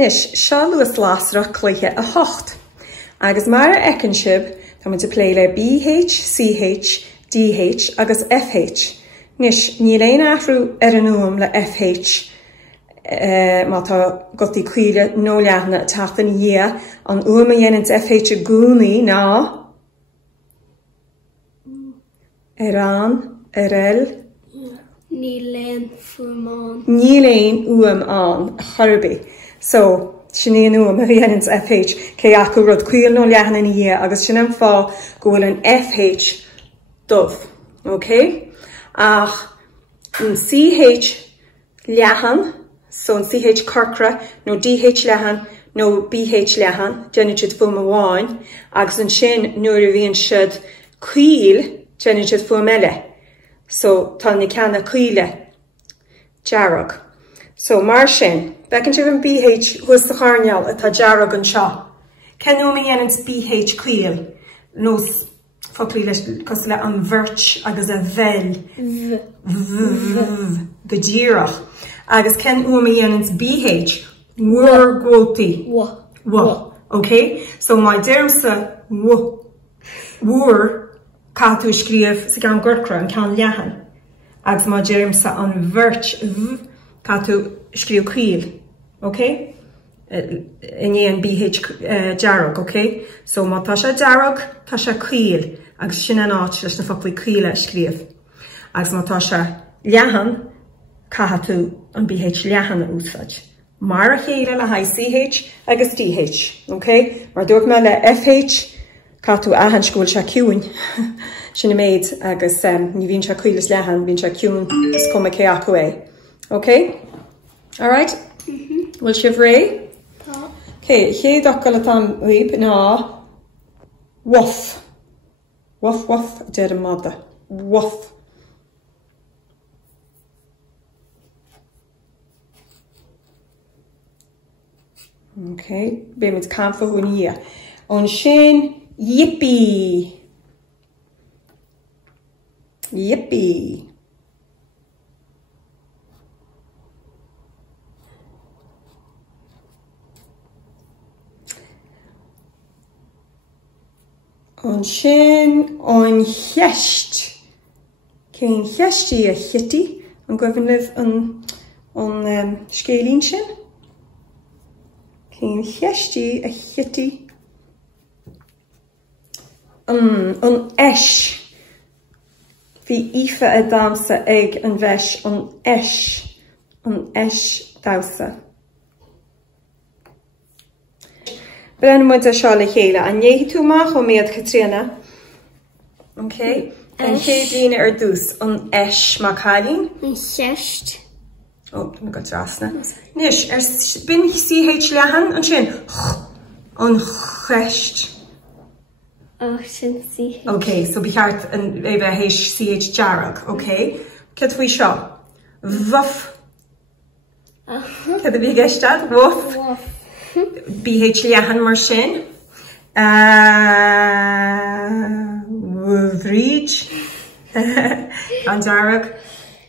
Nis, seo Luas Litreach cluiche a hocht. Agus mar ecin sib, tá muid pléile BH, CH, DH agus FH. Nis, ní léon afrú an uam le FH, má tá gotí chuile nó leathna tatan dhé, an uam a dhéanann FH a gúnaí ná Arán, Arel. Ní léon fuamán. Ní léon uam an a chorbaí. So, sinné uam a dhéanann FH, cé acu rud cuil nó leathna dhé, agus sin an fá go bhfuil an FH dubh. Okay? Ach, an CH leathan, so an CH cláracha, no DH leathan, no BH leathan, déanann siad fuam amháin, agus an sin nuair a bhíonn siad cuil, déanann siad fuam eile. So, tá na ceanna chuile, dearag. So, mar sin, becann siad an BH thuas sa charneal atá dearag an seo. Cenú mi dhéanann BH cuil, nó focla leis cos le an bhirt agus a bheil. Godíireach. Agus cen uama dhéanann BH, mhuir góltaí. Wa. Okay? So má dearmsa mhuir catú scríobh sa gan gcárta an ceann leathan. Agus má dearmsa an bhirt catú scríobh cuil. Okay? In BH dearag, okay? So má tá sé dearag, tá sé cuil, agus sin an áit leis na foclaí cuile scríobh. Agus má tá sé leathan, catú an BH leathan a úsáid. Mar a chéile le haid CH agus DH, okay? Mar dúirt me le FH, catú ahan scúil se ciúin. Sin mbeidh agus ní bhíonn se cuilas leathan, bhíonn se ciúin is cuma cé acu é. Okay? Alright? Bhfuil sibh ré? Okay, chéad acu le tacaíocht ná wof. Wof, dead and mother. Wof. Okay, be mit camfa hun hier. On sin, yippie. Yippie. On sin, on cheist. Cén cheistí a chitty. An goibhn liv an scélín sin. Cén cheistí a chitty. An eis. Bhí ife a dámsa ag an bheis an eis. An eis dása. Brenn muid a seo le chéile. An néhi tú mach ó méad Catriona. Okay? An chéad líne ar dús. An eis má chalín. An cheist. Oh, na go trasna. Nis, bin CH leathan an sin. An cheist. Oh, sin CH. Okay, so beart an héis CH dearag. Okay? Cad fhui seo. Wof. Cad a bhí geistad? Wof. Wof. BH leathan mar sin. Bhríd. An dearag.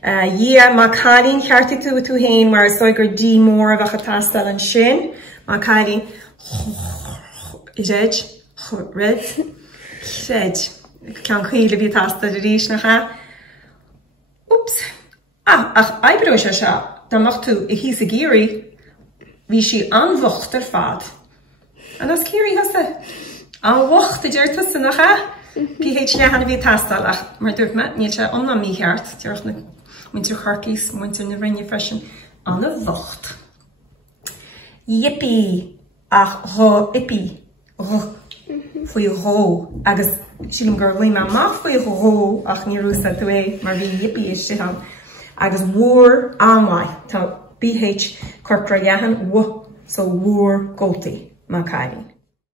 Má chalín cheartí tú hain mar soigur dí mór a bhecha tastal an sin. Má chalín red. Red. Cean chuile bhí tastal a rís nach cha. Oops. Ach eibreú se seo. Dámach tú I hí sa géirí bhí si anmhacht ar fad. An as céirí hasa. Anmhacht a deirta san nach cha. PH leathan a bhí tastal ach mar dúirt me níl se anna mí cheart. Deirch na muinteoir charcís, muinteoir na rinne freisin an a bhacht. Yippie ach rá ippie. Fwy ró agus sílim gur lí me má fwy ró ach ní rúsa tú é mar bhí yippie is si han. Agus mhuir amach tá BH cláracha leathan so mhuir góltaí má chalín.